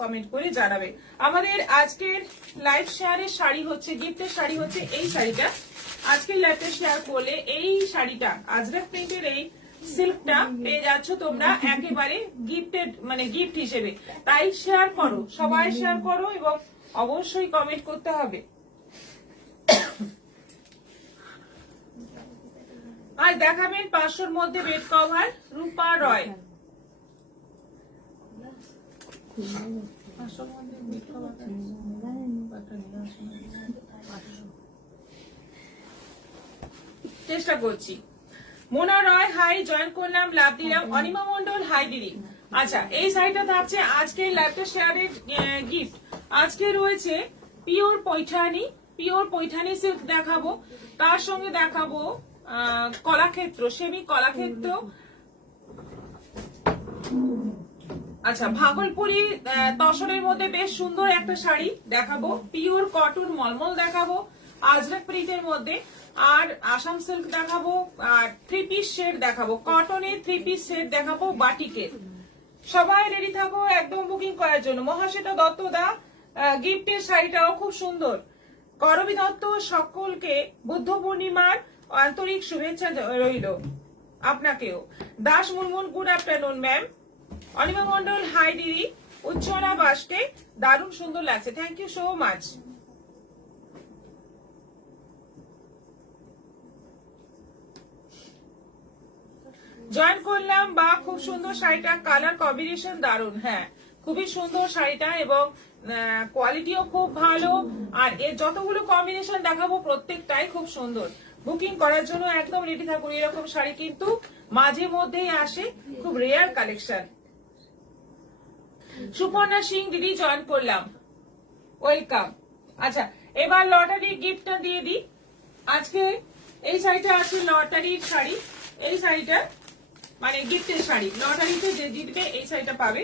Comment করে জানাবে। আমাদের আজকের লাইভ শেয়ারের শাড়ি হচ্ছে, গিফটের শাড়ি হচ্ছে এই শাড়িটা। আজকের লাইভে শেয়ার করলে এই শাড়িটা আজরাক প্রিন্টের এই সিল্কটা পেয়ে যাচ্ছ তোমরা একেবারে গিফটেড, মানে গিফট হিসেবে। তাই শেয়ার করো, সবাই শেয়ার করো এবং অবশ্যই কমেন্ট করতে হবে। আজ দেখাবেন 500-র মধ্যে বেড কভার, রূপা রয়। চেষ্টা করছি। মোনা রয় হাই, জয়েন করলাম, লাভ দিলাম। অনিমা মন্ডল হাই দিদি। আচ্ছা, এই শাড়িটা থাকছে আজকে লাইভটা শেয়ারের গিফট। আজকে রয়েছে pure Paithani, pure Paithani silk দেখাবো, তার সঙ্গে দেখাবো কলাক্ষেত্র, সেমি কলাক্ষেত্র। আচ্ছা, ভাগলপুরি তসরের মধ্যে বেশ সুন্দর একটা শাড়ি দেখাবো, পিওর কটন মলমল দেখাবো, আজরাক প্রিন্টের মধ্যে, আর আসাম সিল্ক দেখাবো, আর 3 পিস সেট দেখাবো, কটনের 3 পিস সেট দেখাবো বাটিকের। সবাই রেডি থাকো একদম বুকিং করার জন্য। মহাশ্বেতা দত্ত দা গিফটের শাড়িটাও খুব সুন্দর। করবী দত্ত, সকলকে বুদ্ধ পূর্ণিমার আন্তরিক শুভেচ্ছা রইল আপনাকেও। Das Munmun good afternoon ma'am. Anima Mondal hi দিদি। উচ্চনা বাসকে দারুণ সুন্দর লাগছে, thank you so much. Join করলাম, বা খুব সুন্দর শাড়িটা, কালার কম্বিনেশন দারুণ। হ্যাঁ, খুবই সুন্দর শাড়িটা এবং কোয়ালিটিও খুব ভালো। আর এর যতগুলো কম্বিনেশন দেখাবো প্রত্যেকটাই খুব সুন্দর। বুকিং করার জন্য একদম রেডি থাকুন। এরকম শাড়ি কিন্তু মাঝে মধ্যেই আসে, খুব রেয়ার কালেকশন। সুপর্ণা সিং দিদি জয়েন করলাম, ওয়েলকাম। আচ্ছা, এবার লটারি গিফটটা দিয়ে দিই। আজকে এই শাড়িটা আছে লটারির শাড়ি। এই শাড়িটা মানে গিফটের শাড়ি, লটারিতে যে জিতবে এই শাড়িটা পাবে।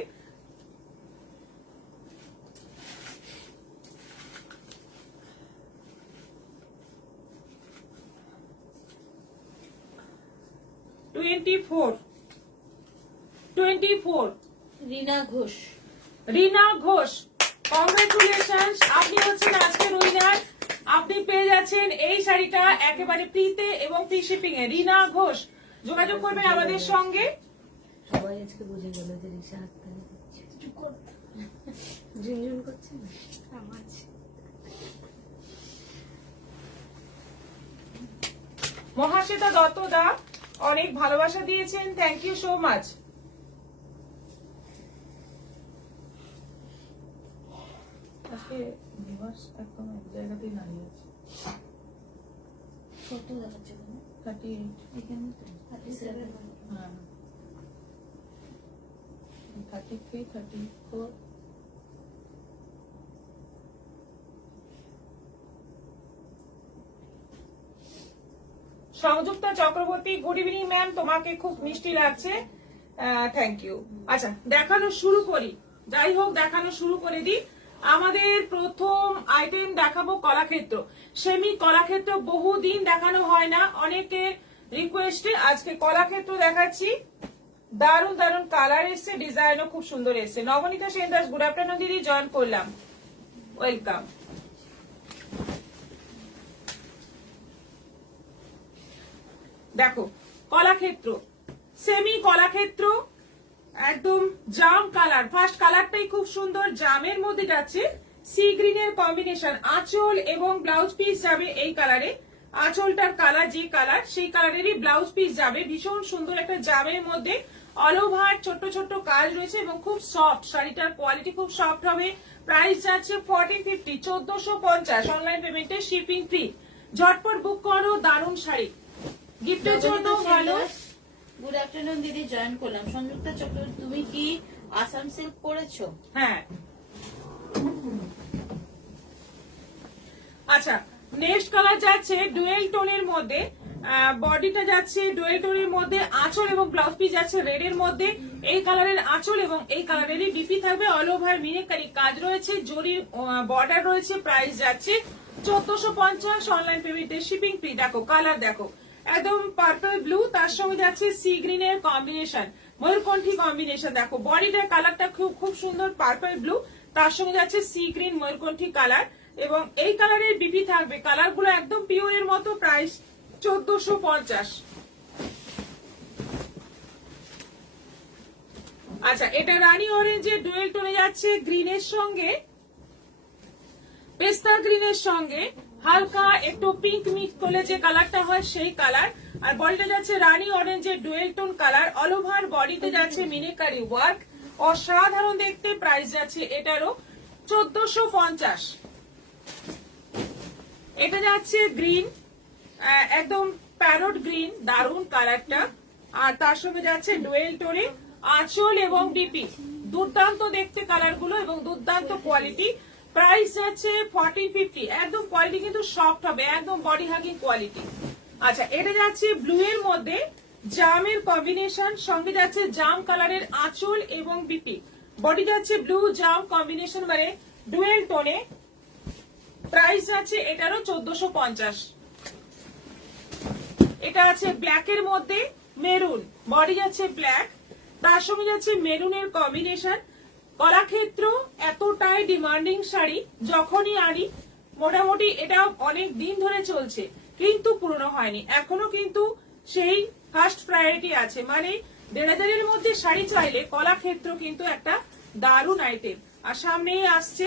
রিনা ঘোষ, রিনা ঘোষ, কংগ্রেচুলেশন, আপনি হচ্ছেন আজকের উইনার। আপনি পেয়ে যাচ্ছেন এই শাড়িটা একেবারে ফ্রিতে এবং ফ্রি শিপিং এ। রিনা ঘোষ যোগাযোগ করবেন আমাদের সঙ্গে। সবাই আজকে বুঝে গেল যে রিক্সা হাততালি দিচ্ছে, ঝুনঝুন করছে না আওয়াজ। মহাশ্বেতা দত্ত দা অনেক ভালোবাসা দিয়েছেন, থ্যাংক ইউ সো মাচ। আজকে ভিউয়ার্স একদম এক জায়গাতেই দাঁড়িয়ে আছে। কত দেখাচ্ছে? 38 এখানে তো 37। হ্যাঁ, 33, 34। Sanjukta Chakraborty good evening ma'am, তোমাকে খুব মিষ্টি লাগছে, থ্যাংক ইউ। আচ্ছা, দেখানো শুরু করি। যাই হোক, দেখানো শুরু করে দিই। আমাদের প্রথম আইটেম দেখাবো কলাক্ষেত্র, সেমি কলাক্ষেত্র। বহুদিন দেখানো হয় না, অনেকের রিকোয়েস্টে আজকে কলাক্ষেত্র দেখাচ্ছি। দারুণ দারুণ কালার এসছে, ডিজাইনও খুব সুন্দর এসছে। নবনীতা সেন দাস গুড আফটারনুন দিদি, জয়েন করলাম, ওয়েলকাম। দেখো কলাক্ষেত্র, সেমি কলাক্ষেত্র, একদম জাম কালার। ফার্স্ট কালারটাই খুব সুন্দর, জামের মধ্যে যাচ্ছে সি গ্রিনের কম্বিনেশন। আঁচল এবং ব্লাউজ পিস যাবে এই কালারে। আঁচলটার কালার যে কালার, সেই কালারেরই ব্লাউজ পিস যাবে। ভীষণ সুন্দর একটা জামের মধ্যে অল ওভার ছোট্ট ছোট্ট কাজ রয়েছে এবং খুব সফট। শাড়িটার কোয়ালিটি খুব সফট হবে। প্রাইস যাচ্ছে 1450, 1450। অনলাইন পেমেন্টে শিপিং ফ্রি। ঝটপট বুক করো, দারুণ শাড়ি, গিফটের জন্য ভালো। গুড আফটারনুন দিদি, জয়েন করলাম। সংযুক্তা চক্রবর্তী, তুমি কি আসাম সিল্ক পরেছো? হ্যাঁ। আচ্ছা, নেক্সট কালার যাচ্ছে ডুয়েল টোনের মধ্যে। বডিটা যাচ্ছে ডুয়েল টোনের মধ্যে, আঁচল এবং ব্লাউজ পিস যাচ্ছে রেড এর মধ্যে। এই কালারের আঁচল এবং এই কালারেরই বিপি থাকবে। অল ওভার মিনেকারি কাজ রয়েছে, জরির বর্ডার রয়েছে। প্রাইস যাচ্ছে 1450। অনলাইন পেমেন্টে শিপিং ফ্রি। দেখো কালার, দেখো একদম পার্পল ব্লু, তার সঙ্গে যাচ্ছে সি গ্রিনের কম্বিনেশন। ময়ূরকণ্ঠী কম্বিনেশন। দেখো বডিটার কালারটা খুব খুব সুন্দর পার্পল ব্লু, তার সঙ্গে যাচ্ছে সি গ্রিন ময়ূরকণ্ঠী কালার, এবং এই কালারের বিপি থাকবে। কালার গুলো একদম পিওরের মতো। প্রাইস 1450। আচ্ছা, এটা রানী অরেঞ্জের ডুয়েল টোনে যাচ্ছে গ্রিনের সঙ্গে, পেস্তা গ্রিনের সঙ্গে হালকা একটু পিঙ্ক মিক্স করলে যে কালারটা হয় সেই কালার। আর বডিটা যাচ্ছে রানী অরেঞ্জের dual tone colour. All over বডিতে যাচ্ছে মিনিকারি ওয়ার্ক, অসাধারণ দেখতে। প্রাইস যাচ্ছে এটারও 1450। এটা যাচ্ছে গ্রিন, একদম প্যারট গ্রিন, দারুন কালারটা। আর তার সঙ্গে যাচ্ছে ডুয়েল টোনে আঁচল এবং বিপি। দুর্দান্ত দেখতে কালার গুলো এবং দুর্দান্ত কোয়ালিটি। প্রাইস যাচ্ছে 1450। একদম কোয়ালিটি কিন্তু সফট হবে, একদম বডি হাগিং কোয়ালিটি। আচ্ছা, এটা যাচ্ছে ব্লু এর মধ্যে জামের কম্বিনেশন, সঙ্গে যাচ্ছে জাম কালারের আঁচল এবং বিপি। বডি যাচ্ছে ব্লু জাম কম্বিনেশন, মানে ডুয়েল টোনে। প্রাইস যাচ্ছে এটারও 1450। এটা আছে ব্ল্যাক এর মধ্যে মেরুন, বডি যাচ্ছে ব্ল্যাক, তার সঙ্গে যাচ্ছে মেরুনের কম্বিনেশন। কলাক্ষেত্র এতটাই ডিমান্ডিং শাড়ি, যখনই আনি মোটামুটি এটা অনেক দিন ধরে চলছে কিন্তু পুরনো হয়নি, এখনো কিন্তু সেই ফার্স্ট প্রায়োরিটি আছে। মানে 1500 এর মধ্যে শাড়ি চাইলে কলাক্ষেত্র কিন্তু একটা দারুণ আইটেম। আর সামনেই আসছে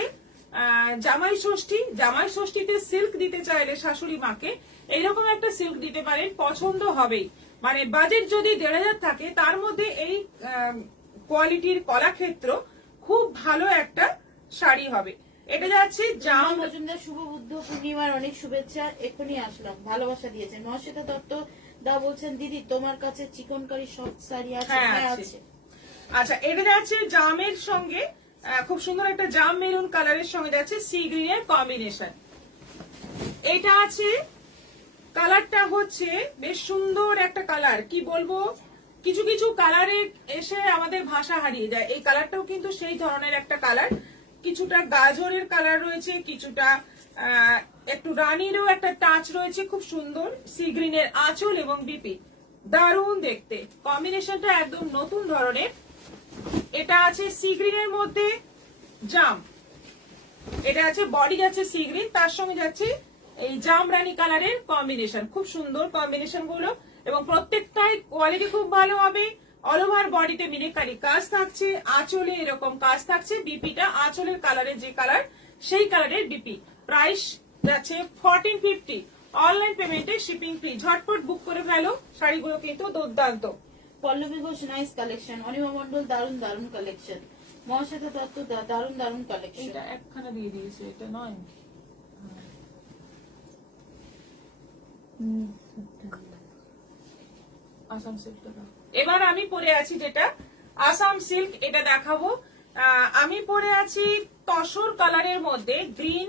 জামাই ষষ্ঠী। জামাই ষষ্ঠীতে সিল্ক দিতে চাইলে শাশুড়ি মাকে এইরকম একটা সিল্ক দিতে পারেন, পছন্দ হবেই। মানে বাজেট যদি 1500 থাকে, তার মধ্যে এই কোয়ালিটির কলাক্ষেত্র খুব ভালো একটা শাড়ি হবে। এটা যাচ্ছে জাম মজুমদার, শুভ বুদ্ধ পূর্ণিমার অনেক শুভেচ্ছা। এখনই আসলাম, ভালোবাসা দিয়েছেন। মহাশ্বেতা দত্ত দা বলছেন, দিদি তোমার কাছে চিকনকারি সফট শাড়ি আছে? হ্যাঁ আছে। আচ্ছা, এটা যাচ্ছে জামের সঙ্গে খুব সুন্দর একটা জাম মেরুন কালারের সঙ্গে যাচ্ছে সি গ্রিনের কম্বিনেশন। এটা আছে কালারটা হচ্ছে বেশ সুন্দর একটা কালার, কি বলবো, কিছু কিছু কালারে এসে আমাদের ভাষা হারিয়ে যায়। এই কালারটাও কিন্তু সেই ধরনের একটা কালার। কিছুটা গাজরের কালার রয়েছে, কিছুটা একটু রানীরও একটা টাচ রয়েছে। খুব সুন্দর সি গ্রিনের আঁচল এবং বিপি, দারুণ দেখতে। কম্বিনেশনটা একদম নতুন ধরনের। এটা আছে সি গ্রিনের মধ্যে জাম, এটা আছে বডি যাচ্ছে সি গ্রিন, তার সঙ্গে যাচ্ছে এই জাম রানী কালারের কম্বিনেশন। খুব সুন্দর কম্বিনেশন গুলো এবং প্রত্যেকটাই কোয়ালিটি খুব ভালো হবে। অল ওভার বডিতে মিনিকারি কাজ থাকছে, আঁচলে এরকম কাজ থাকছে। বিপিটা আঁচলের কালারের যে কালার সেই কালারের বিপি। প্রাইস যাচ্ছে 1450। অনলাইন পেমেন্টে শিপিং ফ্রি। ঝটপট বুক করে ফেলো, শাড়িগুলো কিন্তু দুর্দান্ত। Pallabi Ghosh nice collection. অনিমা মন্ডল দারুন দারুন কালেকশন। মহাশ্বেতা দত্ত দারুন দারুন কালেকশন। এটা একখানা দিয়ে দিয়েছে, এটা নয়। আসাম সিল্কটা দাও। এবার আমি পরে আছি যেটা আসাম সিল্ক, এটা দেখাবো। আমি পরে আছি তসর কালারের মধ্যে গ্রিন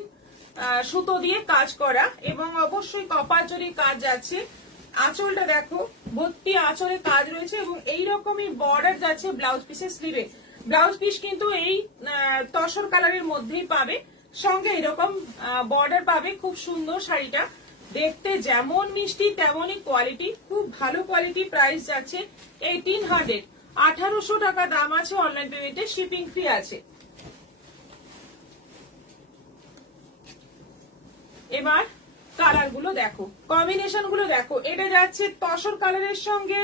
সুতো দিয়ে কাজ করা এবং অবশ্যই কপার জরির কাজ যাচ্ছে। আঁচলটা দেখো, ভর্তি আঁচলে কাজ রয়েছে এবং এইরকমই বর্ডার যাচ্ছে ব্লাউজ পিসের স্লিভে। ব্লাউজ পিস কিন্তু এই তসর কালারের মধ্যেই পাবে, সঙ্গে এরকম বর্ডার পাবে। খুব সুন্দর শাড়িটা দেখতে, যেমন মিষ্টি তেমনই কোয়ালিটি, খুব ভালো কোয়ালিটি। প্রাইস যাচ্ছে 1800। 1800 টাকা দাম আছে। অনলাইন পেমেন্টে শিপিং ফ্রি আছে। এবার কালার গুলো দেখো, কম্বিনেশন গুলো দেখো। এটা যাচ্ছে তসর কালারের সঙ্গে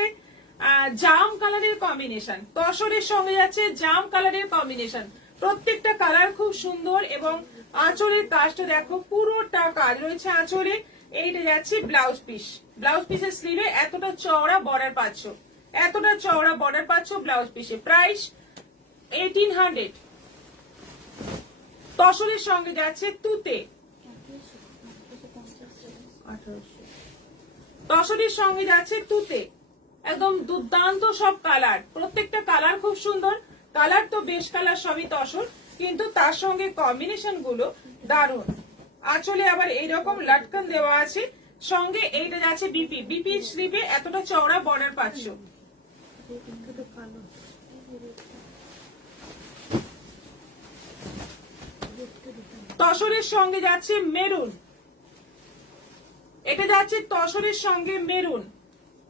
জাম কালারের কম্বিনেশন, তসরের সঙ্গে যাচ্ছে জাম কালারের কম্বিনেশন। প্রত্যেকটা কালার খুব সুন্দর এবং আঁচলের কাজটা দেখো, পুরোটা কাজ রয়েছে আঁচলে। এইটা যাচ্ছে ব্লাউজ পিস। ব্লাউজ পিসের স্লিভে এতটা চওড়া বর্ডার পাচ্ছ, এতটা চওড়া বর্ডার পাচ্ছ ব্লাউজ পিসে। প্রাইস 1800। তসরের সঙ্গে যাচ্ছে তুতে, তসরের সঙ্গে যাচ্ছে তুতে। একদম দুর্দান্ত সব কালার, প্রত্যেকটা কালার খুব সুন্দর। কালার তো বেশ কালার সবই তসর, কিন্তু তার সঙ্গে কম্বিনেশন গুলো দারুণ। আঁচলে আবার এইরকম লাটকান দেওয়া আছে, সঙ্গে এইটা যাচ্ছে বিপি। বিপি স্লিভে এতটা চওড়া বর্ডার পাচ্ছ। তসরের সঙ্গে যাচ্ছে মেরুন, এটা যাচ্ছে তসরের সঙ্গে মেরুন,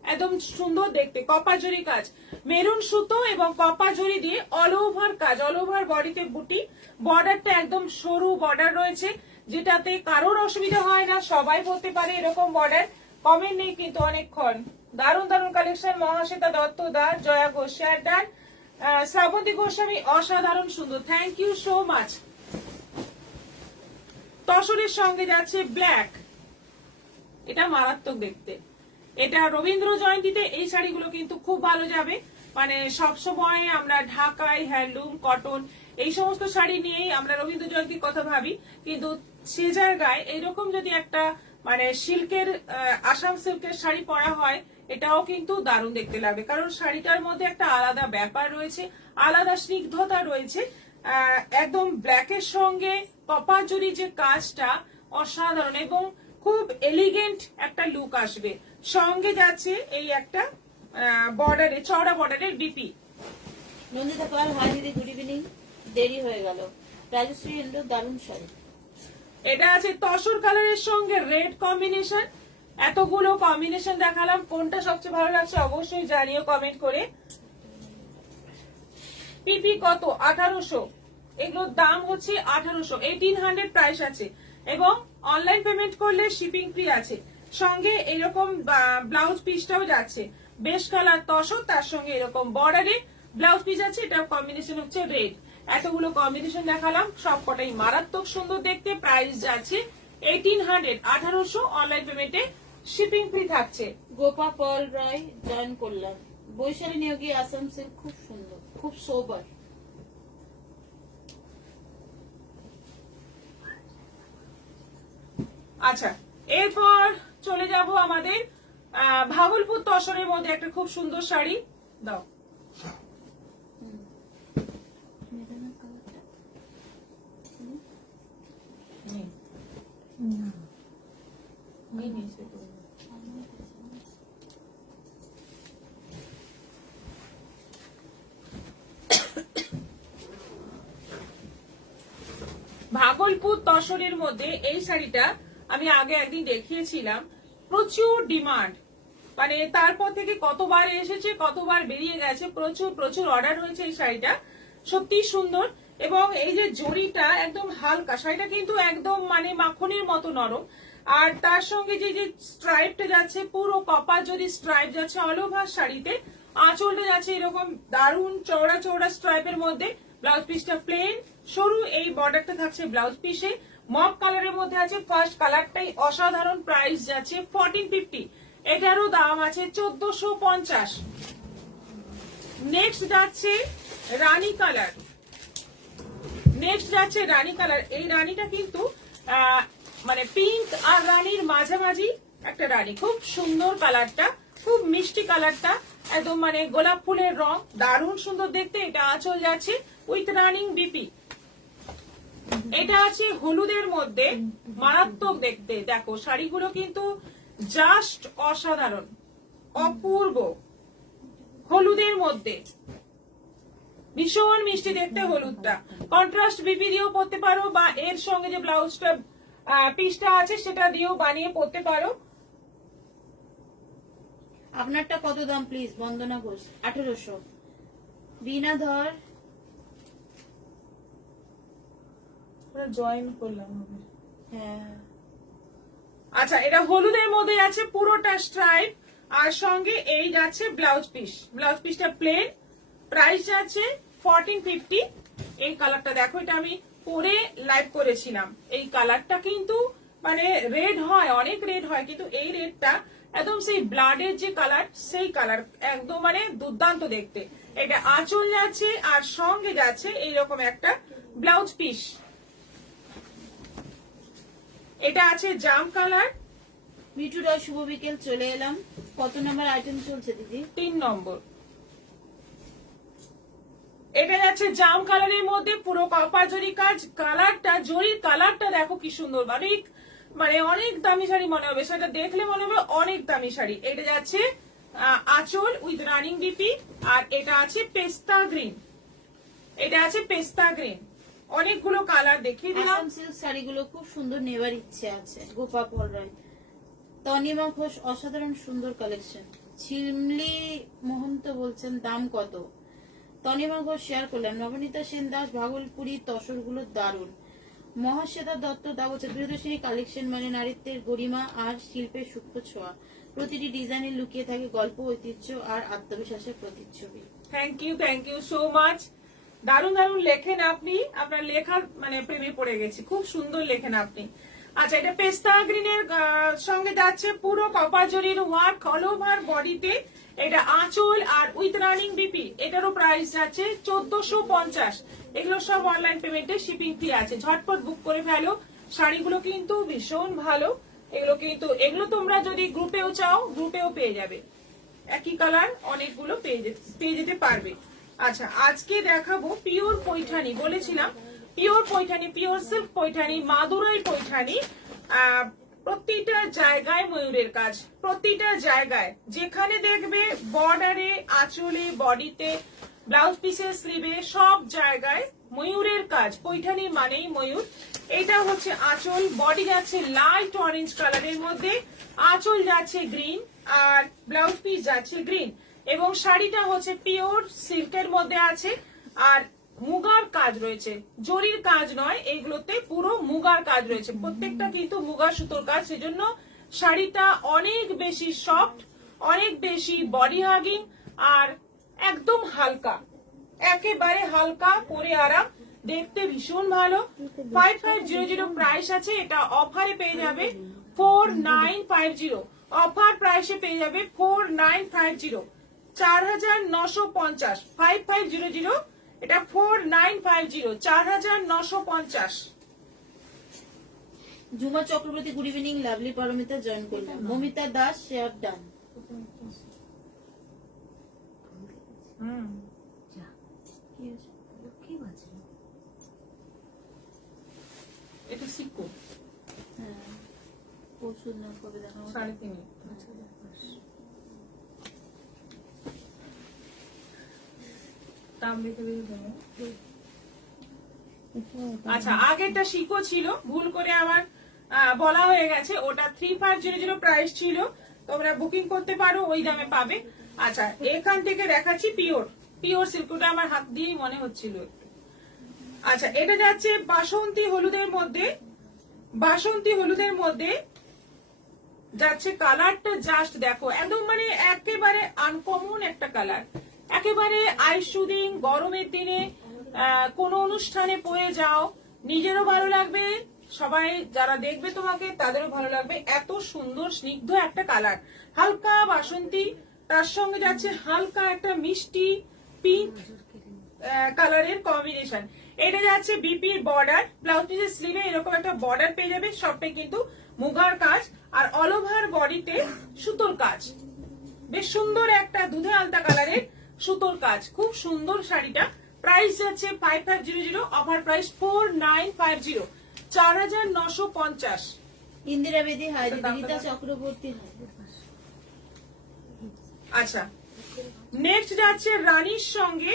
একদম সুন্দর দেখতে। কপার জরি কাজ, মেরুন সুতো এবং কপা জড়ি দিয়ে অল ওভার কাজ, অল ওভার বডিতে বুটি, বর্ডারটা একদম সরু বর্ডার রয়েছে, যেটাতে কারোর অসুবিধা হয় না, সবাই পরতে পারে এরকম বর্ডার। কমেন্ট নেই কিন্তু অনেকক্ষণ। দারুণ দারুণ collection. Mahasweta Dutta Das, Joya Ghosh share done, Srabanti Goswami অসাধারণ সুন্দর, থ্যাংক ইউ সো মাচ। তসরের সঙ্গে যাচ্ছে ব্ল্যাক, এটা মারাত্মক দেখতে। এটা রবীন্দ্র জয়ন্তীতে এই শাড়িগুলো কিন্তু খুব ভালো যাবে। মানে সবসময় আমরা ঢাকাই হ্যান্ডলুম, কটন এই সমস্ত শাড়ি নিয়েই আমরা রবীন্দ্র জয়ন্তীর কথা ভাবি, কিন্তু সে জায়গায় এইরকম যদি একটা মানে সিল্কের আসাম সিল্কের শাড়ি পরা হয়, এটাও কিন্তু দারুণ দেখতে লাগবে। কারণ শাড়িটার মধ্যে একটা আলাদা ব্যাপার রয়েছে, আলাদা স্নিগ্ধতা রয়েছে। একদম ব্ল্যাকের সঙ্গে কপার জড়ি যে কাজটা অসাধারণ এবং খুব এলিগেন্ট একটা লুক আসবে। সঙ্গে যাচ্ছে এই একটা বর্ডারে, চওড়া বর্ডারের বিপি। নন্দিতা পাল, হাই দিদি, গুড ইভিনিং। দেরি হয়ে গেল। রাজশ্রী ইন্দ্র, দারুণ শাড়ি। এটা আছে তসর কালারের সঙ্গে রেড কম্বিনেশন। এতগুলো কম্বিনেশন দেখালাম, কোনটা সবচেয়ে ভালো লাগছে অবশ্যই জানিও কমেন্ট করে। পিপি কত? 1800। এগুলোর দাম হচ্ছে 1800, 1800 প্রাইস আছে এবং অনলাইন পেমেন্ট করলে শিপিং ফ্রি আছে। সঙ্গে এরকম ব্লাউজ পিসটাও যাচ্ছে, বেশ কালার তসর, তার সঙ্গে এরকম বর্ডারে ব্লাউজ পিস আছে, এটা কম্বিনেশন হচ্ছে রেড। এতগুলো কম্বিনেশন দেখালাম, সবকটাই মারাত্মক সুন্দর দেখতে। প্রাইস যাচ্ছে 1800, 1800। অনলাইন পেমেন্টে শিপিং ফ্রি থাকছে। গোপা পল রায় জয়েন করলাম। বৈশালী নিয়োগী আসাম সিল্ক খুব সুন্দর, খুব সোবার। আচ্ছা, এরপর চলে যাব আমাদের ভাগলপুর তসরের মধ্যে একটা খুব সুন্দর শাড়ি। দাও ভাগলপুর তসরের মধ্যে এই শাড়িটা আমি আগে একদিন দেখিয়েছিলাম, প্রচুর ডিমান্ড। মানে তারপর থেকে কতবার এসেছে, কতবার বেরিয়ে গেছে, প্রচুর প্রচুর অর্ডার হয়েছে এই শাড়িটা। সত্যি সুন্দর এবং এই যে জড়িটা একদম হালকা, শাড়িটা কিন্তু একদম মানে মাখনের মতো নরম। আর তার সঙ্গে যে যে স্ট্রাইপটা যাচ্ছে, পুরো কপার যদি স্ট্রাইপ যাচ্ছে অল ওভার শাড়িতে। আঁচলটা যাচ্ছে এরকম দারুণ চওড়া চওড়া স্ট্রাইপের মধ্যে। ব্লাউজ পিসটা প্লেন সরু, এই বর্ডারটা থাকছে ব্লাউজ পিসে। মক কালারের মধ্যে আছে, ফার্স্ট কালারটাই অসাধারণ। প্রাইস যাচ্ছে 1450, এটারও দাম আছে 1450। নেক্সট যাচ্ছে রানী কালার, নেক্সট যাচ্ছে রানী কালার। এই রানীটা কিন্তু মানে পিঙ্ক আর রানীর মাঝামাঝি একটা রানী, খুব সুন্দর কালারটা, খুব মিষ্টি কালারটা, একদম মানে গোলাপ ফুলের রং, দারুণ সুন্দর দেখতে। এটা আঁচল যাচ্ছে উইথ রানিং বিপি। এটা আছে হলুদের মধ্যে, মারাত্মক দেখতে। দেখো শাড়িগুলো কিন্তু জাস্ট অসাধারণ, অপূর্ব। হলুদের মধ্যে ভীষণ মিষ্টি দেখতে হলুদটা। কন্ট্রাস্ট বিপি দিয়েও পরতে পারো, বা এর সঙ্গে যে ব্লাউজটা পিসটা আছে সেটা দিয়েও বানিয়ে পরতে পারো। আপনারটা কত দাম প্লিজ? বন্দনা ঘোষ, 1800। বিনা ধর জয়েন করলাম। হ্যাঁ, আচ্ছা, এটা হলুদের মধ্যে আছে, পুরোটা স্ট্রাইপ, আর সঙ্গে এই যাচ্ছে ব্লাউজ পিস। ব্লাউজ পিসটা প্লেন। প্রাইস আছে 1450। এই কালারটা দেখো, এটা আমি পরে লাইভ করেছিলাম। এই কালারটা কিন্তু মানে রেড হয়, অনেক রেড হয়, কিন্তু এই রেডটা একদম সেই ব্লাডের যে কালার, সেই কালার একদম মানে দুর্দান্ত দেখতে। এটা আঁচল যাচ্ছে আর সঙ্গে যাচ্ছে এইরকম একটা ব্লাউজ পিস। এটা আছে জাম কালার। মিঠু রায়, শুভ বিকেল, চলে এলাম। কত নাম্বার আইটেম চলছে দিদি? 3 নম্বর। এটা যাচ্ছে জাম কালারের মধ্যে, পুরো কপার জরি কাজ। কালারটা, জরির কালারটা দেখো কি সুন্দর, মানে অনেক দামি শাড়ি মনে হবে, সেটা দেখলে মনে হবে অনেক দামি শাড়ি। এটা যাচ্ছে আঁচল উইথ রানিং বিপি, আর এটা আছে পেস্তা গ্রিন। এটা আছে পেস্তা গ্রিন। অনেকগুলো কালার দেখিয়ে দিলাম। আসাম সিল্ক শাড়িগুলো খুব সুন্দর, নেওয়ার ইচ্ছে আছে। গোপা পল রায়, তনিমা ঘোষ, অসাধারণ সুন্দর কালেকশন। ঝিমলি মহন্ত বলছেন দাম কত? তনিমা ঘোষ শেয়ার করলেন, নবনীতা সেন দাস ভাগলপুরি তসরগুলো দারুণ। মহাশ্বেতা দত্ত দা বলছে প্রিয়দর্শিনী কালেকশন মানে নারীত্বের গরিমা আর শিল্পের সূক্ষ্ম ছোঁয়া। প্রতিটি ডিজাইনে লুকিয়ে থাকে গল্প, ঐতিহ্য আর আত্মবিশ্বাসের প্রতিচ্ছবি। Thank you so much. দারুণ দারুণ লেখেন আপনি, আপনার লেখার মানে প্রেমে পড়ে গেছি, খুব সুন্দর লেখেন আপনি। আচ্ছা, এটা পেস্তা গ্রিনের সঙ্গে যাচ্ছে পুরো কপার জরির ওয়ার্ক অল ওভার বডিতে। এটা আঁচল আর উইথ রানিং বিপি, এটারও প্রাইস যাচ্ছে 1450। এগুলো সব অনলাইন পেমেন্টে শিপিং ফ্রি আছে, ঝটপট বুক করে ফেলো। শাড়িগুলো কিন্তু ভীষণ ভালো, এগুলো তোমরা যদি গ্রুপেও চাও গ্রুপেও পেয়ে যাবে, একই কালার অনেকগুলো পেয়ে যেতে পারবে। আচ্ছা, আজকে দেখাবো পিওর পৈঠানি, বলেছিলাম pure Paithani, pure silk Paithani, Madurai Paithani. প্রতিটা জায়গায় ময়ূরের কাজ, প্রতিটা জায়গায় যেখানে দেখবে বর্ডারে, আঁচলে, বডিতে, ব্লাউজ পিসের স্লিভে, সব জায়গায় ময়ূরের কাজ। পৈঠানি মানেই ময়ূর। এটা হচ্ছে আঁচল, বডি যাচ্ছে লাইট অরেঞ্জ কালারের মধ্যে, আঁচল যাচ্ছে গ্রিন আর ব্লাউজ পিস যাচ্ছে গ্রিন, এবং শাড়িটা হচ্ছে পিওর সিল্কের মধ্যে আছে আর মুগার কাজ রয়েছে, জরির কাজ নয়, এগুলোতে পুরো মুগার কাজ রয়েছে, প্রত্যেকটা কিন্তু মুগার সুতোর কাজ। সেজন্য শাড়িটা অনেক বেশি সফট, অনেক বেশি বডি হাগিং আর একদম হালকা, একেবারে হালকা, পরে আরাম, দেখতে ভীষণ ভালো। 5500 প্রাইস আছে, এটা অফারে পেয়ে যাবে 4950, অফার প্রাইসে পেয়ে যাবে 4950, 4950, 5500, এটা 4950, 4950। Jhuma Chakraborty good evening, lovely Paramita join করলেন। Mamita Das share done. এটা সিকো, হ্যাঁ, পরশু দিন কবে দেখা হবে? 3.5। দাম দেখে দেবো। আচ্ছা, আগেরটা শিকো ছিল, ভুল করে আমার বলা হয়ে গেছে, ওটা 3500 প্রাইস ছিল, তোমরা বুকিং করতে পারো, ওই দামে পাবে। আচ্ছা, এখান থেকে দেখাচ্ছি পিওর সিল্কটা, আমার হাত দিয়েই মনে হচ্ছিল একটু। আচ্ছা, এটা যাচ্ছে বাসন্তী হলুদের মধ্যে যাচ্ছে। কালারটা জাস্ট দেখো, একদম মানে একেবারে আনকমন একটা কালার, একেবারে আই সুদিং, গরমের দিনে কোন অনুষ্ঠানে পরে যাও, নিজেরও ভালো লাগবে, সবাই যারা দেখবে তোমাকে তাদেরও ভালো লাগবে। এত সুন্দর স্নিগ্ধ একটা কালার, হালকা বাসন্তী, তার সঙ্গে যাচ্ছে হালকা একটা মিষ্টি পিঙ্ক কালারের কম্বিনেশন। এটা যাচ্ছে বিপির বর্ডার, ব্লাউজ পিসের স্লিভে এরকম একটা বর্ডার পেয়ে যাবে, সবটাই কিন্তু মুগার কাজ আর অল ওভার বডিতে সুতোর কাজ, বেশ সুন্দর একটা দুধে আলতা কালারের সুতোর কাজ, খুব সুন্দর শাড়িটা। প্রাইস যাচ্ছে 5500, অফার প্রাইস 4950, 4950। ইন্দিরা বেদি হাই, রীতা চক্রবর্তী হাই। আচ্ছা, নেক্সট যাচ্ছে রানীর সঙ্গে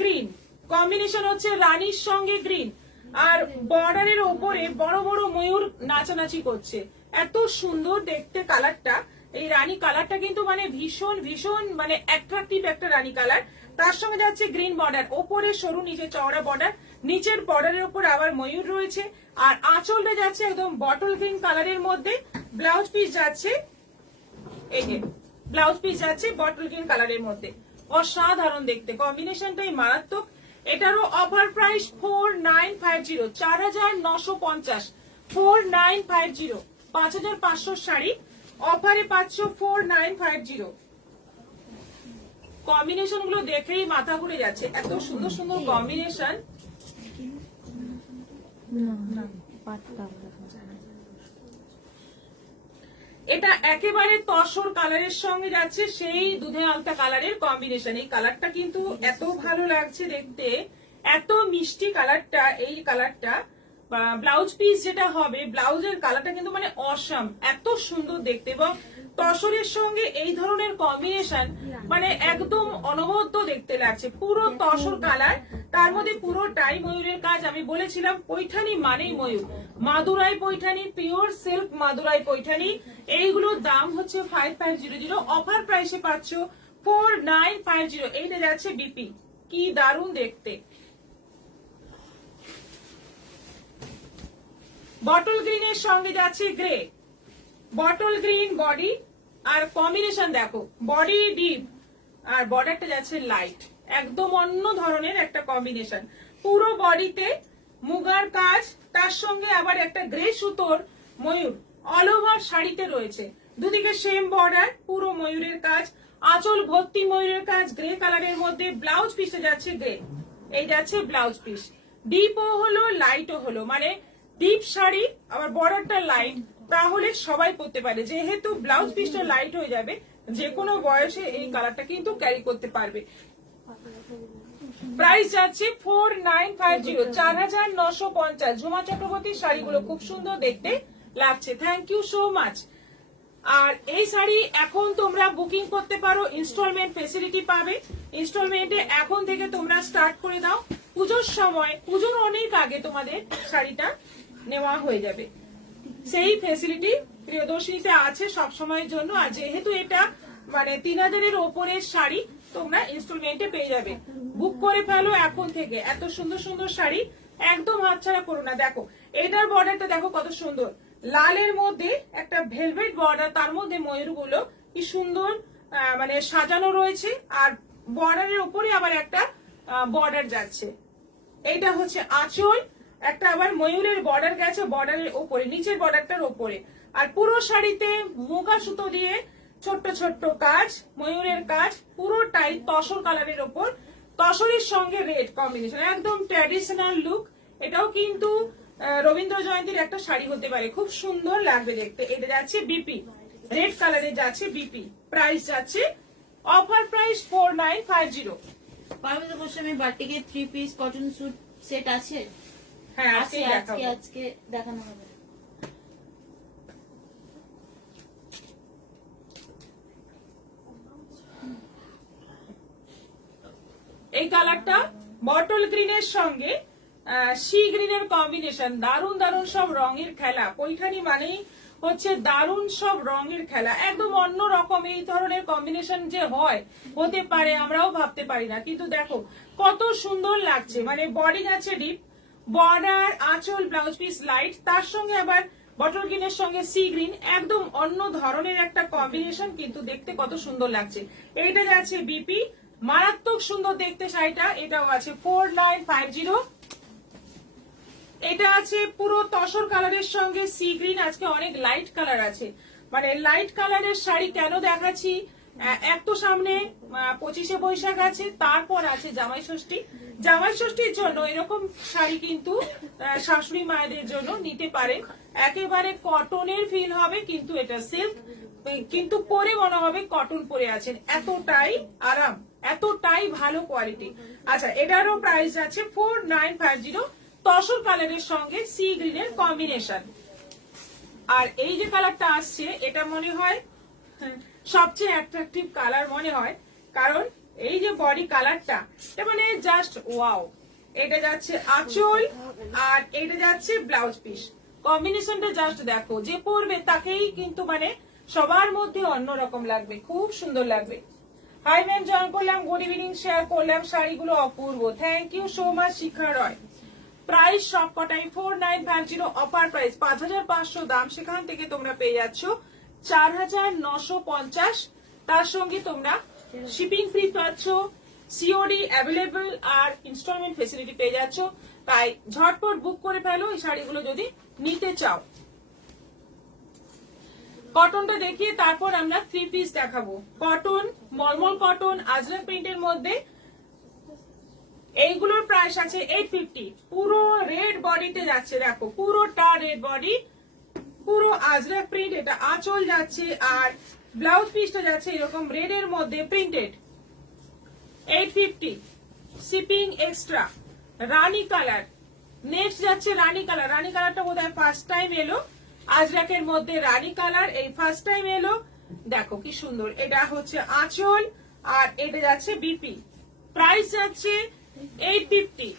গ্রিন কম্বিনেশন হচ্ছে, রানীর সঙ্গে গ্রিন আর বর্ডারের ওপরে বড় বড় ময়ূর নাচানাচি করছে, এত সুন্দর দেখতে কালারটা। এই রানী কালারটা কিন্তু মানে ভীষণ ভীষণ মানে অ্যাট্রাকটিভ একটা রানী কালার। তার সঙ্গে যাচ্ছে গ্রিন বর্ডার, ওপরে সরু, নিচে চওড়া বর্ডার, নিচের বর্ডারের উপর আবার ময়ূর রয়েছে, আর আঁচলটা যাচ্ছে একদম বটল গ্রিন কালারের মধ্যে। ব্লাউজ পিস যাচ্ছে, এই যে ব্লাউজ পিস যাচ্ছে বটল গ্রিন কালারের মধ্যে, অসাধারণ দেখতে, কম্বিনেশনটাই মারাত্মক। এটারও অফার প্রাইস 4950, 4950, 4950, 5500 শাড়ি অফারে পাচ্ছ 4950। কম্বিনেশন গুলো দেখেই মাথা ঘুরে যাচ্ছে, এত সুন্দর সুন্দর কম্বিনেশন। এটা একেবারে তসর কালারের সঙ্গে যাচ্ছে সেই দুধে আলতা কালারের কম্বিনেশন। এই কালারটা কিন্তু এত ভালো লাগছে দেখতে, এত মিষ্টি কালারটা, এই কালারটা। ব্লাউজ পিস যেটা হবে, ব্লাউজের কালারটা কিন্তু মানে অসাম, এত সুন্দর দেখতে, এবং তসরের সঙ্গে এই ধরনের কম্বিনেশন মানে একদম অনবদ্য দেখতে লাগছে। পুরো তসর কালার, তার মধ্যে পুরোটাই ময়ূরের কাজ। আমি বলেছিলাম পৈঠানি মানেই ময়ূর, মাদুরাই পৈঠানি, পিওর সিল্ক মাদুরাই পৈঠানি। এইগুলোর দাম হচ্ছে 5500, অফার প্রাইসে পাচ্ছ 4950। এইটা যাচ্ছে বিপি, কি দারুণ দেখতে। বটল গ্রিনের সঙ্গে যাচ্ছে গ্রে, বটল গ্রিন বডি আর কম্বিনেশন দেখো, বডি ডিপ আর বর্ডারটা যাচ্ছে লাইট, একদম অন্য ধরনের একটা কম্বিনেশন। পুরো বডিতে মুগার কাজ, তার সঙ্গে আবার একটা গ্রে সুতোর ময়ূর অল ওভার শাড়িতে রয়েছে, দুদিকে সেম বর্ডার, পুরো ময়ূরের কাজ, আঁচল ভর্তি ময়ূরের কাজ গ্রে কালারের মধ্যে। ব্লাউজ পিসে যাচ্ছে গ্রে, এই যাচ্ছে ব্লাউজ পিস। ডিপও হলো লাইটও হলো, মানে ডিপ শাড়ি আবার বর্ডারটা লাইট, তাহলে সবাই পরতে পারে। যেহেতু ব্লাউজ পিসটা লাইট হয়ে যাবে, যে কোনো বয়সে এই কালারটা কিন্তু ক্যারি করতে পারবে। প্রাইস যাচ্ছে 4950, 4950। ঝুমা চক্রবর্তীর শাড়িগুলো খুব সুন্দর দেখতে লাগছে, থ্যাংক ইউ সো মাচ। আর এই শাড়ি এখন তোমরা বুকিং করতে পারো, ইনস্টলমেন্ট ফেসিলিটি পাবে। ইনস্টলমেন্টে এখন থেকে তোমরা স্টার্ট করে দাও, পুজোর সময়, পুজোর অনেক আগে তোমাদের শাড়িটা নেওয়া হয়ে যাবে। সেই ফেসিলিটি প্রিয়দর্শিনীতে আছে সব সময়ের জন্য। আর যেহেতু এটা মানে 3000-এর ওপরের শাড়ি, তোমরা ইনস্টলমেন্টে পেয়ে যাবে। বুক করে ফেলো এখন থেকে, এত সুন্দর সুন্দর শাড়ি একদম হাতছাড়া করো না। দেখো এটার বর্ডারটা দেখো কত সুন্দর, লালের মধ্যে একটা ভেলভেট বর্ডার, তার মধ্যে ময়ূরগুলো কি সুন্দর মানে সাজানো রয়েছে, আর বর্ডারের উপরে আবার একটা বর্ডার যাচ্ছে। এইটা হচ্ছে আঁচল, একটা আবার ময়ূরের বর্ডার গেছে বর্ডারের ওপরে, নিচের বর্ডারটার ওপরে। আর পুরো শাড়িতে মুগা সুতো দিয়ে ছোট্ট ছোট্ট কাজ, ময়ূরের কাজ, পুরোটাই তসর কালারের ওপর, তসরের সঙ্গে রেড কম্বিনেশন, একদম ট্র্যাডিশনাল লুক। এটাও কিন্তু রবীন্দ্র জয়ন্তীর একটা শাড়ি হতে পারে, খুব সুন্দর লাগবে দেখতে। এটা যাচ্ছে বিপি, রেড কালারে যাচ্ছে বিপি। প্রাইস যাচ্ছে অফার প্রাইস 4950। পারমিতা গোস্বামী বাটিকের 3 পিস কটন স্যুট সেট আছে? হ্যাঁ আছে, আজকে আজকে দেখানো হবে। এই কালারটা বটল গ্রিনের সঙ্গে সি গ্রিনের কম্বিনেশন, দারুণ দারুণ সব রঙের খেলা। পৈঠানি মানেই হচ্ছে দারুণ সব রঙের খেলা, একদম অন্য রকম। এই ধরনের কম্বিনেশন যে হয়, হতে পারে, আমরাও ভাবতে পারি না, কিন্তু দেখো কত সুন্দর লাগছে। মানে বডি আছে ডিপ, বর্ডার, আঁচল, ব্লাউজ পিস লাইট, তার সঙ্গে আবার বটল গ্রিনের সঙ্গে সি গ্রিন, একদম অন্য ধরনের একটা কম্বিনেশন, কিন্তু দেখতে কত সুন্দর লাগছে। এইটা যাচ্ছে বিপি, মারাত্মক সুন্দর দেখতে শাড়িটা। এটাও আছে 4950। এটা আছে পুরো তসর কালারের সঙ্গে সি গ্রিন। আজকে অনেক লাইট কালার আছে, মানে লাইট কালারের শাড়ি কেন দেখাচ্ছি, এক তো সামনে 25শে বৈশাখ আছে, তারপর আছে জামাই ষষ্ঠী। জামাই ষষ্ঠীর জন্য এরকম শাড়ি কিন্তু শাশুড়ি মায়েদের জন্য নিতে পারে। একেবারে কটনের ফিল হবে, কিন্তু এটা সিল্ক, কিন্তু পরে মনে হবে কটন পরে আছেন, এতটাই আরাম, এতটাই ভালো কোয়ালিটি। আচ্ছা, এটারও প্রাইস আছে 4950, তসর কালারের সঙ্গে সি গ্রিনের কম্বিনেশন। আর এই যে কালারটা আসছে, এটা মনে হয় সবচেয়ে অ্যাট্রাকটিভ কালার মনে হয়, কারণ এই যে বডি কালারটা, এটা মানে জাস্ট ওয়াও। এটা যাচ্ছে আঁচল আর এটা যাচ্ছে ব্লাউজ পিস, কম্বিনেশনটা জাস্ট দেখো, যে পরবে তাকেই কিন্তু মানে সবার মধ্যে অন্যরকম লাগবে, খুব সুন্দর লাগবে। হাই ম্যাম, জয়েন করলাম, গুড ইভিনিং, শেয়ার করলাম, শাড়িগুলো অপূর্ব, thank you so much Shikha Roy. Price সব কটাই 4950, অফার প্রাইস 5500 দাম, সেখান থেকে তোমরা পেয়ে যাচ্ছ 4950। তার সঙ্গে তোমরা শিপিং ফ্রি পাচ্ছ, সিওডি অ্যাভেলেবল, আর ইনস্টলমেন্ট ফেসিলিটি পেয়ে যাচ্ছ। তাই ঝটপট বুক করে ফেলো এই শাড়িগুলো যদি নিতে চাও। কটনটা দেখিয়ে তারপর আমরা 3 পিস দেখাবো। কটন, মলমল কটন, আজরাক প্রিন্টের মধ্যে এইগুলোর প্রাইস আছে 850। পুরো রেড বডিতে যাচ্ছে, দেখো পুরোটা রেড বডি, পুরো আজরাক প্রিন্ট। এটা আঁচল যাচ্ছে আর ব্লাউজ পিসটা যাচ্ছে এরকম রেড এর মধ্যে প্রিন্টেড, 850, শিপিং এক্সট্রা। রানী কালার, নেক্সট যাচ্ছে রানী কালার। রানী কালারটা বোধহয় ফার্স্ট টাইম এলো আজরাকের মধ্যে, রানী কালার এই ফার্স্ট টাইম এলো। দেখো কি সুন্দর, এটা হচ্ছে আঁচল আর এটা যাচ্ছে বিপি। প্রাইস যাচ্ছে 850।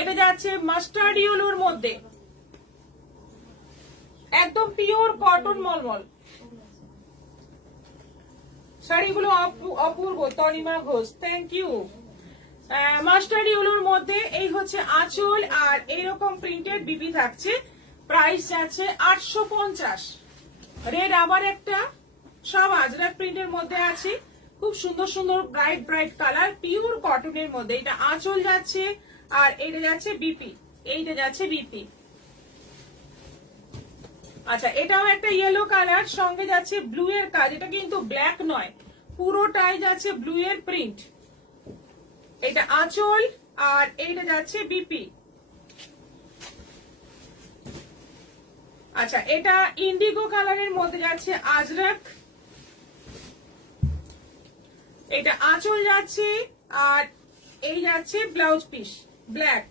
এটা যাচ্ছে মাস্টার্ড ইয়েলোর মধ্যে, একদম পিওর কটন মলমল। শাড়িগুলো অপূর্ব। Tanima Ghosh, thank you. Mustard ইয়েলোর মধ্যে এই হচ্ছে আঁচল আর এইরকম প্রিন্টেড বিপি থাকছে। প্রাইস যাচ্ছে 850। রেড আবার একটা, সব আজরাক প্রিন্টের মধ্যে আছে, খুব সুন্দর সুন্দর ব্রাইট ব্রাইট কালার, পিওর কটনের মধ্যে। এটা আঁচল যাচ্ছে আর এটা যাচ্ছে বিপি, এইটা যাচ্ছে বিপি। আচ্ছা, এটাও একটা ইয়েলো কালার, সঙ্গে যাচ্ছে ব্লু এর কাজ। এটা কিন্তু ব্ল্যাক নয়, পুরোটাই যাচ্ছে ব্লু এর প্রিন্ট। এটা আঁচল আর এইটা যাচ্ছে বিপি। আচ্ছা, এটা ইন্ডিগো কালারের মধ্যে যাচ্ছে আজরাক। এটা আঁচল যাচ্ছে আর এই যাচ্ছে ব্লাউজ পিস ব্ল্যাক।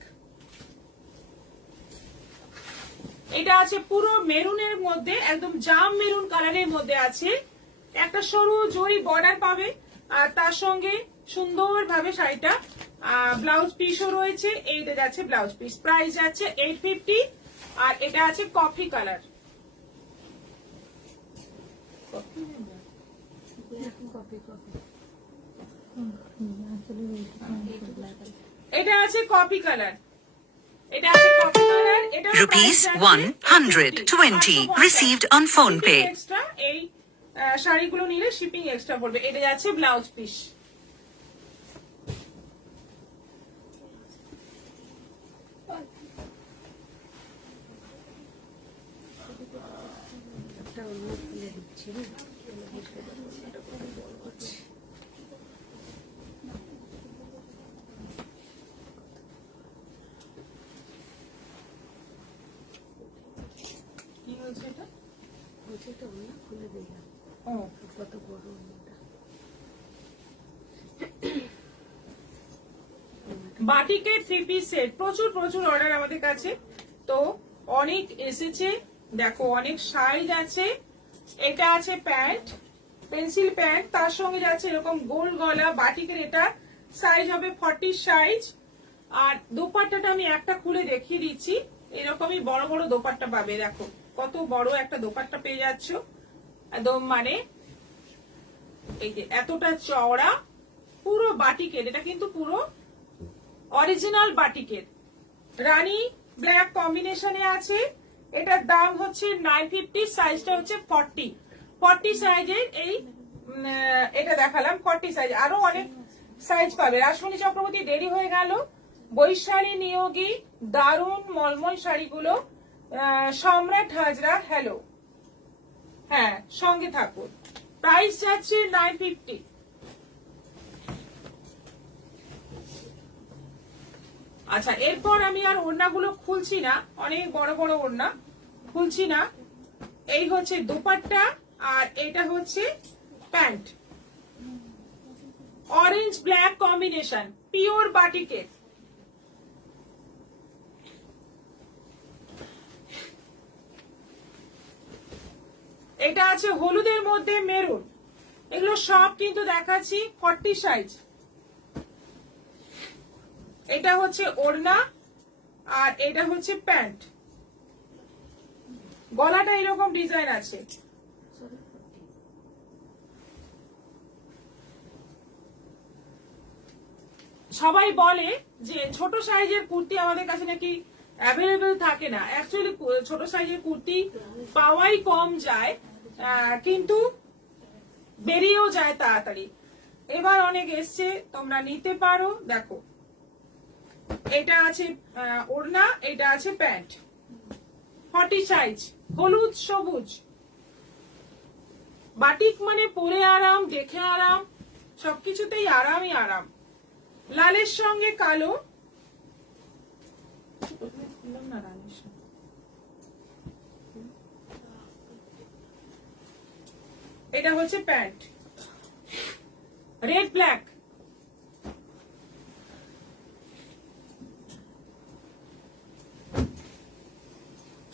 এটা আছে পুরো মেরুনের মধ্যে, একদম জাম মেরুন কালারের মধ্যে আছে। একটা সরু জরি বর্ডার পাবে আর তার সঙ্গে সুন্দরভাবে শাড়িটা ব্লাউজ পিসও রয়েছে। এইটা যাচ্ছে ব্লাউজ পিস। প্রাইস যাচ্ছে 850। আর এটা আছে কফি কালার। এটা আছে কফি কালার। এটা আছে কফি কালার। এটা Rupees 120 received on phone pay. Extra, এই শাড়িগুলো নিলে শিপিং এক্সট্রা পড়বে। এটা যাচ্ছে ব্লাউজ পিস। কি হয়েছে এটা? ও, কত বড় ওড়নাটা। বাটিকের 3 পিস সেট প্রচুর প্রচুর অর্ডার আমাদের কাছে, তো অনেক এসেছে। দেখো অনেক সাইজ আছে। এটা আছে প্যান্ট, পেন্সিল প্যান্ট, তার সঙ্গে যাচ্ছে এরকম গোল গলা বাটিকের। এটা সাইজ হবে 40 সাইজ। আর দোপাট্টাটা আমি একটা খুলে দেখিয়ে দিচ্ছি। এরকমই বড় বড় দোপাট্টা পাবে। দেখো কত বড় একটা দোপাট্টা পেয়ে যাচ্ছ, একদম মানে এই যে এতটা চওড়া, পুরো বাটিকের। এটা কিন্তু পুরো অরিজিনাল বাটিকের, রানী ব্ল্যাক কম্বিনেশনে আছে। এটার দাম হচ্ছে 950। সাইজটা হচ্ছে 40 সাইজের। এই এটা দেখালাম 40 সাইজ, আরো অনেক সাইজ পাবে। রাসমণি চক্রবর্তী, দেরি হয়ে গেল। বৈশালী নিয়োগী, দারুণ মলমল শাড়িগুলো। সম্রাট হাজরা, হ্যালো, হ্যাঁ সঙ্গে থাকুন। প্রাইস যাচ্ছে 950। আচ্ছা, এরপর আমি আর ওড়নাগুলো খুলছি না, অনেক বড় বড় ওড়না খুলছি না। এই হচ্ছে দোপাট্টা আর এটা হচ্ছে pant, orange black combination, pure বাটিকের। এটা আছে হলুদের মধ্যে মেরুন। এগুলো সব কিন্তু দেখাচ্ছি 40 সাইজ। এটা হচ্ছে ওড়না আর এটা হচ্ছে প্যান্ট। গলাটা এরকম ডিজাইন আছে। সবাই বলে যে ছোট সাইজের কুর্তি আমাদের কাছে নাকি অ্যাভেলেবেল থাকে না। অ্যাকচুয়ালি ছোট সাইজের কুর্তি পাওয়াই কম যায়, কিন্তু বেরিয়েও যায় তাড়াতাড়ি। এবার অনেক এসছে, তোমরা নিতে পারো। দেখো এটা আছে ওড়না, এটা আছে প্যান্ট, 40 সাইজ, হলুদ সবুজ। বাটিক মানে পরে আরাম, দেখে আরাম, সবকিছুতেই আরামই আরাম। লালের সঙ্গে কালো, এটা হচ্ছে প্যান্ট, রেড ব্ল্যাক।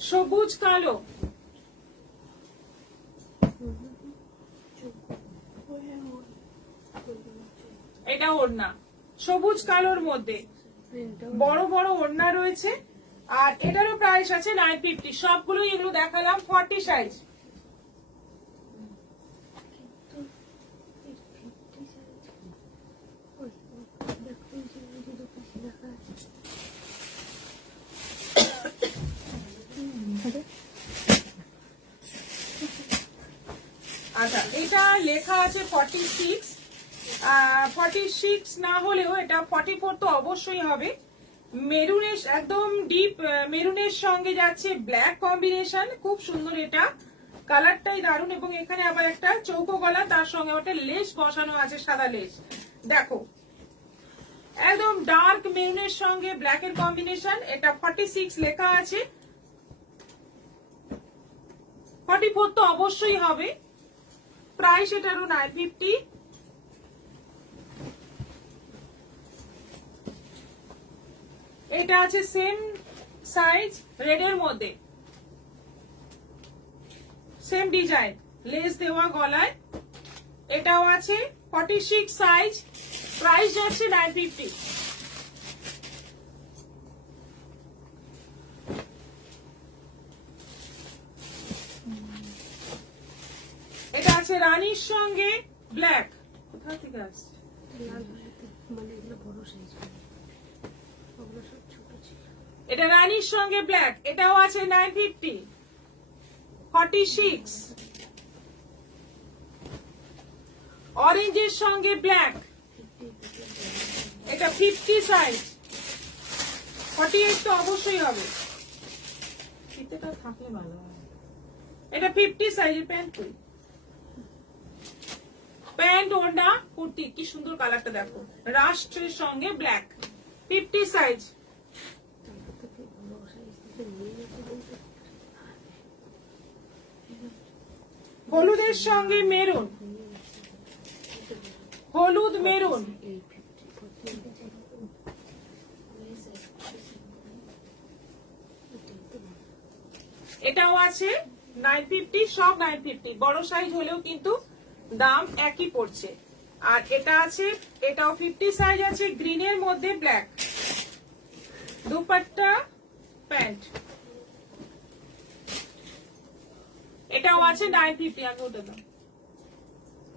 সবুজ কালো, এটা ওড়না সবুজ কালোর মধ্যে বড় বড় ওড়না রয়েছে। আর এটারও প্রাইস আছে 950। সবগুলো এগুলো দেখালাম 40 সাইজ। আচ্ছা, এটা লেখা আছে 46, 46 না হলেও এটা 44 তো অবশ্যই হবে। মেরুনের একদম ডিপ মেরুনের সঙ্গে যাচ্ছে ব্ল্যাক কম্বিনেশন, খুব সুন্দর, এটা কালারটাই দারুণ। এবং এখানে আবার একটা চৌকো গলা, তার সঙ্গে একটা লেস বসানো আছে, সাদা লেস। দেখো একদম ডার্ক মেরুনের সঙ্গে ব্ল্যাকের কম্বিনেশন। এটা 46 লেখা আছে, 44 তো অবশ্যই হবে। প্রাইস এটারও 950। এটা আছে সেম সাইজ রেড এর মধ্যে, সেম ডিজাইন, লেস দেওয়া গলায়। এটাও আছে 46 সাইজ, প্রাইস যাচ্ছে 950। এটা আছে রানীর সঙ্গে ব্ল্যাক। কোথা থেকে আসছে? এটা রানীর সঙ্গে ব্ল্যাক, এটাও আছে 950। 46 অরেঞ্জের সঙ্গে ব্ল্যাক, এটা 50 সাইজ। 48 তো অবশ্যই হবে, ফিতেটা থাকলে ভালো হয়। এটা 50 সাইজের প্যান্ট, প্যান্ট ওড়না কুর্তি, কি সুন্দর কালারটা দেখো, রাষ্ট্রের সঙ্গে ব্ল্যাক, 50 সাইজ। হলুদের সঙ্গে মেরুন, হলুদ মেরুন, এটাও আছে 950। সব 950, বড় সাইজ হলেও কিন্তু দাম একই পড়ছে। আর এটা আছে, এটাও 50 সাইজ আছে, গ্রিনের মধ্যে ব্ল্যাক, দুপাট্টা প্যান্ট। এটাও আছে 950। আমি ওটা দাম,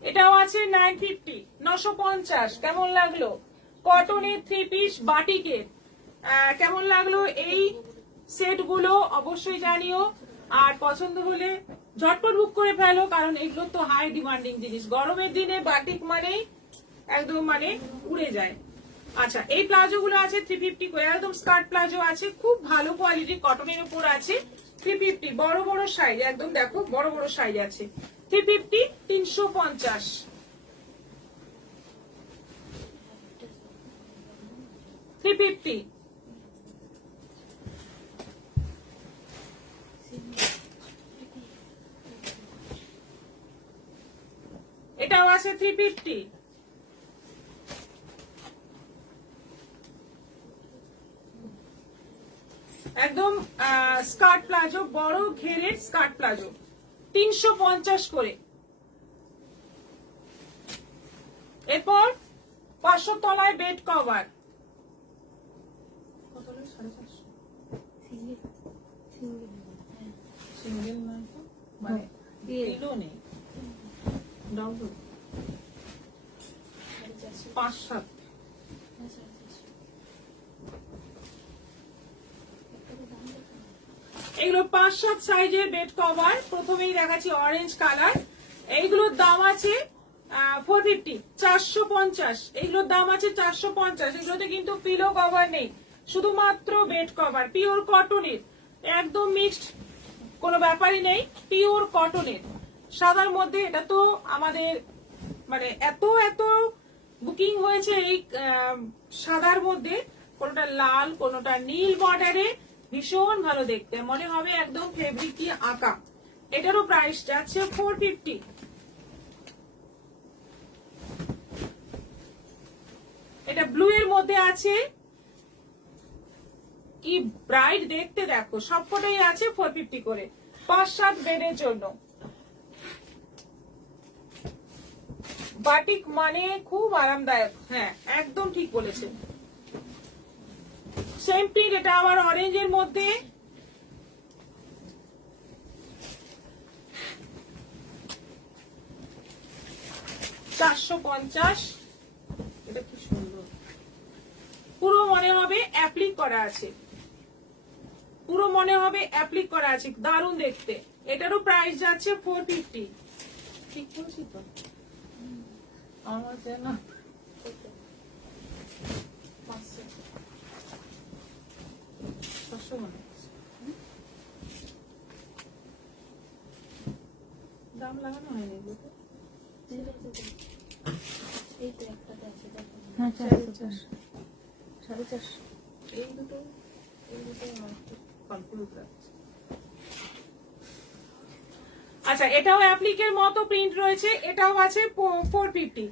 এটাও আছে 950, 950। কেমন লাগলো? কটনের 3 পিস বাটিকের কেমন লাগলো এই সেট গুলো অবশ্যই জানিও। আর পছন্দ হলে ঝটপট বুক করে ফেলো, কারণ এগুলো তো হাই ডিমান্ডিং জিনিস। গরমের দিনে বাটিক মানেই একদম মানে উড়ে যায়। আচ্ছা, এই প্লাজো গুলো আছে 350 করে, একদম স্কার্ট প্লাজো আছে, খুব ভালো কোয়ালিটি, কটনের উপর আছে। 350 বড় বড় সাইজ, একদম দেখো বড় বড় সাইজ আছে। 350, 350। এটাও আছে 350। একদম স্কার্ট প্লাজো, বড় ঘেরের স্কার্ট প্লাজো, 350 করে। এরপর 500 তলায় বেড কভার, সিঙ্গেল নয় তো, মানে কিলো নেই, 5-7। এগুলো 5-7 সাইজের বেড কভার। প্রথমেই দেখাচ্ছি অরেঞ্জ কালার, এইগুলোর দাম আছে 450, 450। এইগুলোর দাম আছে 450। এগুলোতে কিন্তু পিলো কভার নেই, শুধুমাত্র বেড কভার, পিওর কটনের, একদম মিক্সড, কোনো ব্যাপারই নেই, পিওর কটনের সাদার মধ্যে। এটা তো আমাদের মানে এত বুকিং হয়েছে এই সাদার মধ্যে, কোনোটা লাল কোনোটা নীল বর্ডারে, ভীষণ ভালো দেখতে, মনে হবে একদম ফেব্রিক দিয়ে আঁকা। এটারও প্রাইস যাচ্ছে 450। এটা ব্লু এর মধ্যে আছে, কি ব্রাইট দেখতে দেখো, সবকটাই আছে 450 করে, 5-7 বেডের জন্য। বাটিক মানে খুব আরামদায়ক, হ্যাঁ একদম ঠিক বলেছেন। সেম প্রিন্ট, এটা আবার অরেঞ্জের মধ্যে, $450। এটা কি সুন্দর, পুরো মনে হবে অ্যাপ্লিক করা আছে, পুরো মনে হবে অ্যাপ্লিক করা আছে, দারুণ দেখতে। এটারও প্রাইস যাচ্ছে 450। ঠিক বলছি তো? আমার যেন 500 মনে হচ্ছে। দাম লাগানো হয়নি এগুলোতে? এই তো একটাতে আছে দেখো। হ্যাঁ, 450, 450। এই দুটো আমার একটু কনফিউজ লাগছে। আচ্ছা, এটাও অ্যাপ্লিকের মতো প্রিন্ট রয়েছে, এটাও আছে 450,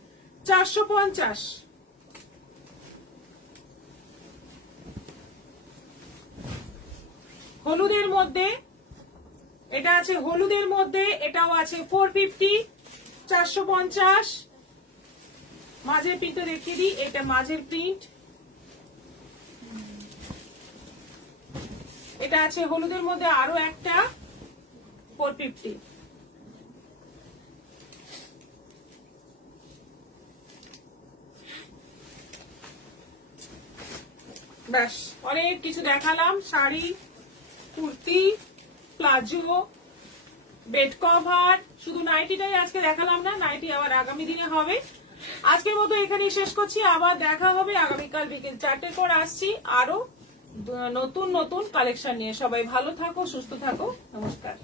450। হলুদের মধ্যে এটা আছে, হলুদের মধ্যে এটাও আছে 450, 450। মাঝের প্রিন্টটা দেখিয়ে দিই, এটা মাঝের প্রিন্ট। এটা আছে হলুদের মধ্যে আরো একটা 450। ব্যাস অনেক কিছু দেখালাম, sari, kurti, palazzo, bed cover. শুধু নাইটিটাই আজকে দেখালাম না, নাইটি আবার আগামী দিনে হবে। আজকের মতো এখানেই শেষ করছি, আবার দেখা হবে আগামীকাল বিকেল 4টের পর। আসছি আরো নতুন নতুন কালেকশন নিয়ে। সবাই ভালো থাকো, সুস্থ থাকো, নমস্কার।